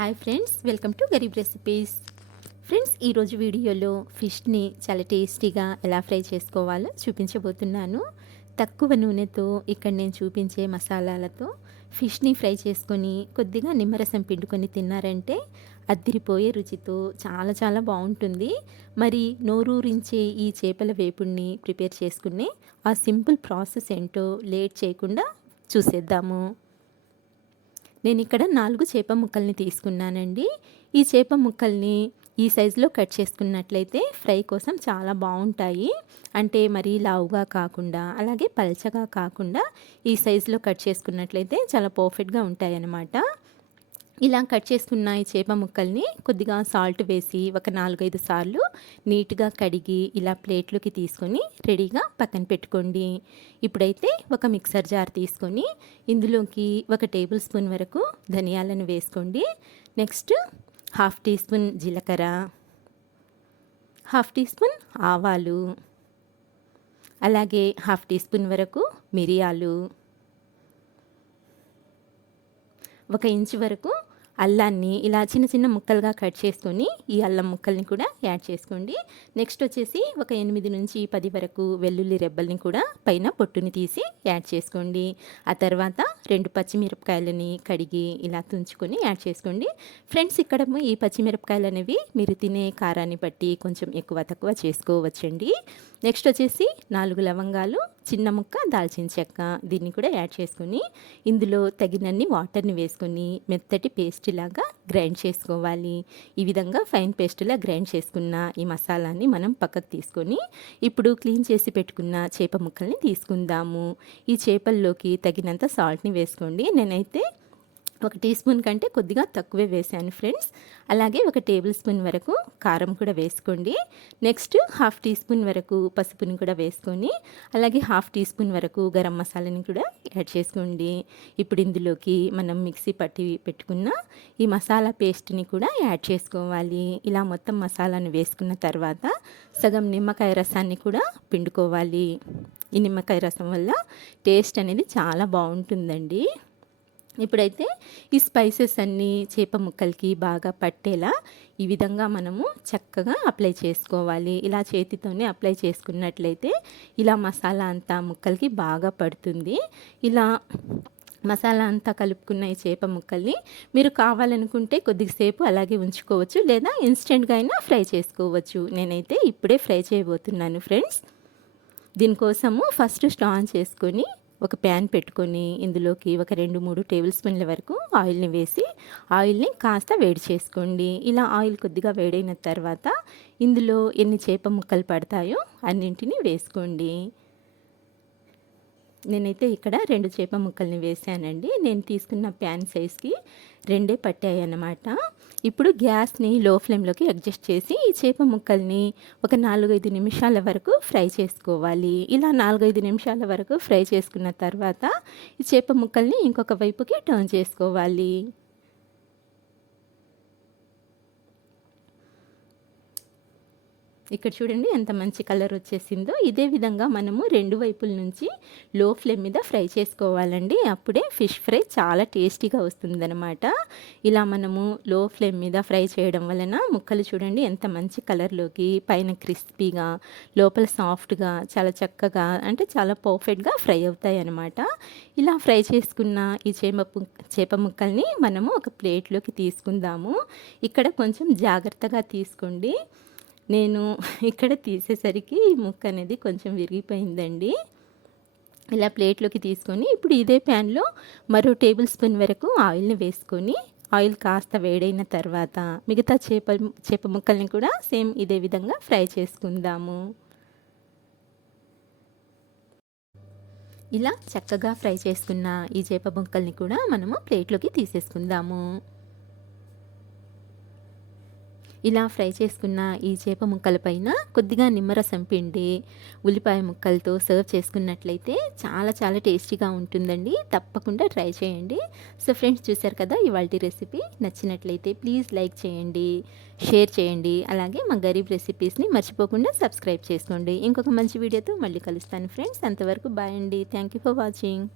Hi friends, welcome to Garib recipes. Friends, ఈరోజు వీడియోలో ఫిష్ని చాలా టేస్టీగా ఎలా ఫ్రై చేసుకోవాలో చూపించబోతున్నాను. తక్కువ నూనెతో ఇక్కడ నేను చూపించే మసాలాలతో ఫిష్ని ఫ్రై చేసుకొని కొద్దిగా నిమ్మరసం పిండుకొని తిన్నారంటే అద్దిరిపోయే రుచితో చాలా చాలా బాగుంటుంది. మరి నోరూరించే ఈ చేపల వేపుడిని ప్రిపేర్ చేసుకునే ఆ సింపుల్ ప్రాసెస్ ఏంటో లేట్ చేయకుండా చూసేద్దాము. నేను ఇక్కడ 4 చేప ముక్కల్ని తీసుకున్నానండి. ఈ చేప ముక్కల్ని ఈ సైజులో కట్ చేసుకున్నట్లయితే ఫ్రై కోసం చాలా బాగుంటాయి. అంటే మరీ లావుగా కాకుండా అలాగే పల్చగా కాకుండా ఈ సైజులో కట్ చేసుకున్నట్లయితే చాలా పర్ఫెక్ట్గా ఉంటాయి అన్నమాట. ఇలా కట్ చేసుకున్న ఈ చేప ముక్కల్ని కొద్దిగా సాల్ట్ వేసి ఒక 4-5 సార్లు నీట్గా కడిగి ఇలా ప్లేట్లోకి తీసుకొని రెడీగా పక్కన పెట్టుకోండి. ఇప్పుడైతే ఒక మిక్సర్ జార్ తీసుకొని ఇందులోకి 1 టేబుల్ స్పూన్ వరకు ధనియాలను వేసుకోండి. నెక్స్ట్ 1/2 టీ స్పూన్ జీలకర్ర, 1/2 టీ స్పూన్ ఆవాలు, అలాగే 1/2 టీ స్పూన్ వరకు మిరియాలు, 1 ఇంచు వరకు అల్లాన్ని ఇలా చిన్న చిన్న ముక్కలుగా కట్ చేసుకొని ఈ అల్లం ముక్కల్ని కూడా యాడ్ చేసుకోండి. నెక్స్ట్ వచ్చేసి ఒక 8 నుంచి 10 వరకు వెల్లుల్లి రెబ్బల్ని కూడా పైన పొట్టుని తీసి యాడ్ చేసుకోండి. ఆ తర్వాత 2 పచ్చిమిరపకాయలని కడిగి ఇలా తుంచుకొని యాడ్ చేసుకోండి. ఫ్రెండ్స్, ఇక్కడ ఈ పచ్చిమిరపకాయలు అనేవి మీరు తినే కారాన్ని బట్టి కొంచెం ఎక్కువ తక్కువ చేసుకోవచ్చండి. నెక్స్ట్ వచ్చేసి 4 లవంగాలు, చిన్న ముక్క దాల్చిన చెక్క, దీన్ని కూడా యాడ్ చేసుకొని ఇందులో తగినన్ని వాటర్ని వేసుకొని మెత్తటి పేస్ట్ లాగా గ్రైండ్ చేసుకోవాలి. ఈ విధంగా ఫైన్ పేస్ట్లా గ్రైండ్ చేసుకున్న ఈ మసాలాని మనం పక్కకు తీసుకొని ఇప్పుడు క్లీన్ చేసి పెట్టుకున్న చేప ముక్కల్ని తీసుకుందాము. ఈ చేపల్లోకి తగినంత సాల్ట్ని వేసుకోండి. నేనైతే 1 టీ స్పూన్ కంటే కొద్దిగా తక్కువే వేసాను ఫ్రెండ్స్. అలాగే 1 టేబుల్ స్పూన్ వరకు కారం కూడా వేసుకోండి. నెక్స్ట్ 1/2 టీ స్పూన్ వరకు పసుపుని కూడా వేసుకొని అలాగే 1/2 టీ స్పూన్ వరకు గరం మసాలాని కూడా యాడ్ చేసుకోండి. ఇప్పుడు ఇందులోకి మనం మిక్సీ పట్టి పెట్టుకున్న ఈ మసాలా పేస్ట్ని కూడా యాడ్ చేసుకోవాలి. ఇలా మొత్తం మసాలాను వేసుకున్న తర్వాత సగం నిమ్మకాయ రసాన్ని కూడా పిండుకోవాలి. ఈ నిమ్మకాయ రసం వల్ల టేస్ట్ అనేది చాలా బాగుంటుందండి. ఇప్పుడైతే ఈ స్పైసెస్ అన్నీ చేప ముక్కలకి బాగా పట్టేలా ఈ విధంగా మనము చక్కగా అప్లై చేసుకోవాలి. ఇలా చేతితోనే అప్లై చేసుకున్నట్లయితే ఇలా మసాలా అంతా ముక్కలకి బాగా పడుతుంది. ఇలా మసాలా అంతా కలుపుకున్న ఈ చేప ముక్కల్ని మీరు కావాలనుకుంటే కొద్దిసేపు అలాగే ఉంచుకోవచ్చు, లేదా ఇన్స్టెంట్గా అయినా ఫ్రై చేసుకోవచ్చు. నేనైతే ఇప్పుడే ఫ్రై చేయబోతున్నాను ఫ్రెండ్స్. దీనికోసము ఫస్ట్ స్టవ్ ఆన్ చేసుకొని ఒక ప్యాన్ పెట్టుకొని ఇందులోకి ఒక 2-3 టేబుల్ స్పూన్ల వరకు ఆయిల్ని వేసి ఆయిల్ని కాస్త వేడి చేసుకోండి. ఇలా ఆయిల్ కొద్దిగా వేడైన తర్వాత ఇందులో ఎన్ని చేప ముక్కలు పడతాయో అన్నింటినీ వేసుకోండి. నేనైతే ఇక్కడ 2 చేప ముక్కల్ని వేసానండి. నేను తీసుకున్న ప్యాన్ సైజ్కి 2 పట్టాయి అన్నమాట. ఇప్పుడు గ్యాస్ని లో ఫ్లేమ్లోకి అడ్జస్ట్ చేసి ఈ చేప ముక్కల్ని ఒక 4-5 నిమిషాల వరకు ఫ్రై చేసుకోవాలి. ఇలా 4-5 నిమిషాల వరకు ఫ్రై చేసుకున్న తర్వాత ఈ చేప ముక్కల్ని ఇంకొక వైపుకి టర్న్ చేసుకోవాలి. ఇక్కడ చూడండి ఎంత మంచి కలర్ వచ్చేసిందో. ఇదే విధంగా మనము 2 వైపుల నుంచి లో ఫ్లేమ్ మీద ఫ్రై చేసుకోవాలండి. అప్పుడే ఫిష్ ఫ్రై చాలా టేస్టీగా వస్తుందన్నమాట. ఇలా మనము లో ఫ్లేమ్ మీద ఫ్రై చేయడం వలన ముక్కలు చూడండి ఎంత మంచి కలర్లోకి, పైన క్రిస్పీగా లోపల సాఫ్ట్గా చాలా చక్కగా అంటే చాలా పర్ఫెక్ట్గా ఫ్రై అవుతాయి అన్నమాట. ఇలా ఫ్రై చేసుకున్న ఈ చేప ముక్కల్ని మనము ఒక ప్లేట్లోకి తీసుకుందాము. ఇక్కడ కొంచెం జాగ్రత్తగా తీసుకోండి. నేను ఇక్కడ తీసేసరికి ఈ ముక్క అనేది కొంచెం విరిగిపోయిందండి. ఇలా ప్లేట్లోకి తీసుకొని ఇప్పుడు ఇదే ప్యాన్లో మరో టేబుల్ స్పూన్ వరకు ఆయిల్ని వేసుకొని ఆయిల్ కాస్త వేడైన తర్వాత మిగతా చేప ముక్కల్ని కూడా సేమ్ ఇదే విధంగా ఫ్రై చేసుకుందాము. ఇలా చక్కగా ఫ్రై చేసుకున్న ఈ చేప ముక్కల్ని కూడా మనము ప్లేట్లోకి తీసేసుకుందాము. ఇలా ఫ్రై చేసుకున్న ఈ చేప ముక్కల పైన కొద్దిగా నిమ్మరసం పిండి ఉల్లిపాయ ముక్కలతో సర్వ్ చేసుకున్నట్లయితే చాలా చాలా టేస్టీగా ఉంటుందండి. తప్పకుండా ట్రై చేయండి. సో ఫ్రెండ్స్, చూశారు కదా ఇవాల్టి రెసిపీ. నచ్చినట్లయితే ప్లీజ్ లైక్ చేయండి, షేర్ చేయండి. అలాగే మా గరీబ్ రెసిపీస్ని మర్చిపోకుండా సబ్స్క్రైబ్ చేసుకోండి. ఇంకొక మంచి వీడియోతో మళ్ళీ కలుస్తాను ఫ్రెండ్స్. అంతవరకు బాయ్ అండి. Thank you for watching.